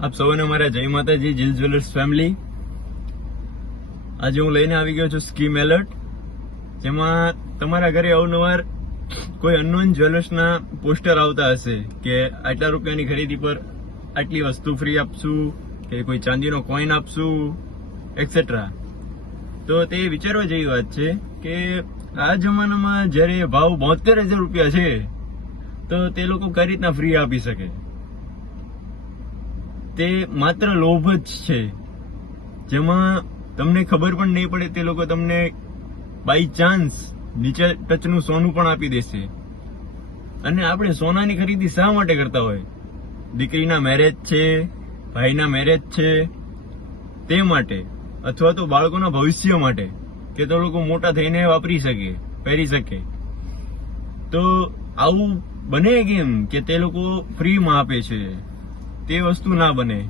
આપ સૌને મારા જય માતાજી, જીલ જ્વેલર્સ ફેમિલી આજે હું લઈને આવી ગયો છું સ્કીમ એલર્ટ જેમાં તમારા ઘરે અવનવાર કોઈ અનનોન જ્વેલર્સના પોસ્ટર આવતા હશે કે આટલા રૂપિયાની ખરીદી પર આટલી વસ્તુ ફ્રી આપશું, કે કોઈ ચાંદીનો કોઈન આપશું એક્સેટ્રા તો તે વિચારવા જેવી વાત છે કે આ જમાનામાં જ્યારે ભાવ બોતેર હજાર રૂપિયા છે, તો તે લોકો કઈ રીતના ફ્રી આપી શકે? તે માત્ર લોભ જ છે. જેમાં તમને ખબર પણ નહીં પડે, તે લોકો તમને બાય ચાન્સ નીચે ટચનું સોનું પણ આપી દેશે. અને આપણે સોનાની ખરીદી શા માટે કરતા હોય? દીકરીના મેરેજ છે, ભાઈના મેરેજ છે, તે માટે. અથવા તો બાળકોના ભવિષ્ય માટે, કે તો લોકો મોટા થઈને વાપરી શકે, પહેરી શકે. તો આવું બને કેમ કે તે લોકો ફ્રીમાં આપે છે? તે વસ્તુ ના બને.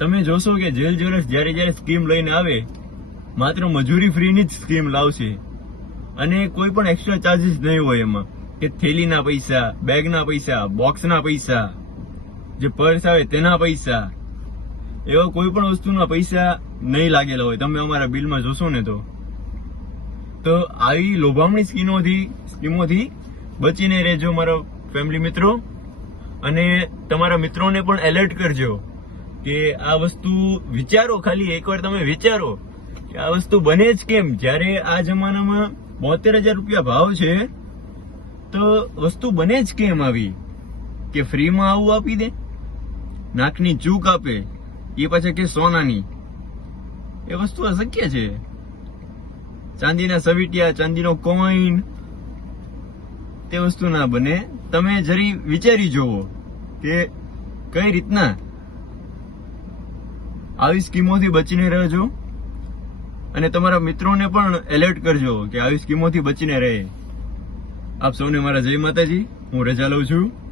તમે જોશો કે જેલ જ્વેલર્સ જ્યારે જ્યારે સ્કીમ લઈને આવે, માત્ર મજૂરી ફ્રીની જ સ્કીમ લાવશે. અને કોઈ પણ એક્સ્ટ્રા ચાર્જીસ નહીં હોય એમાં. કે થેલીના પૈસા, બેગના પૈસા, બોક્સના પૈસા, જે પર્સ આવે તેના પૈસા. એવા કોઈ પણ વસ્તુના પૈસા નહીં લાગેલા હોય. તમે અમારા બિલમાં જોશો ને તો. તો આવી લોભામણી સ્કીમોથી સ્કીમોથી બચીને રહેજો મારો ફેમિલી મિત્રો. અને તમારા મિત્રોને પણ એલર્ટ કરજો કે આ વસ્તુ વિચારો ખાલી, એકવાર તમે વિચારો કે આ વસ્તુ બને જ કેમ? જ્યારે આ જમાનામાં બોતેર હજાર રૂપિયા ભાવ છે, તો વસ્તુ બને જ કેમ આવી? કે ફ્રીમાં આવું આપી દે? નાકની ચૂક આપે? એ પાછા કે સોનાની? એ વસ્તુ અશક્ય છે. ચાંદીના સવિટિયા, ચાંદીનો કોઈન તે વસ્તુ ના બને. તમે જરી વિચારી જોવો કે કઈ રીતના આવી સ્કીમોથી બચીને રહેજો અને તમારા મિત્રોને પણ એલર્ટ કરજો કે આવી સ્કીમોથી બચીને રહે. આપ સૌને મારા જય માતાજી, હું રજા લઉં છું.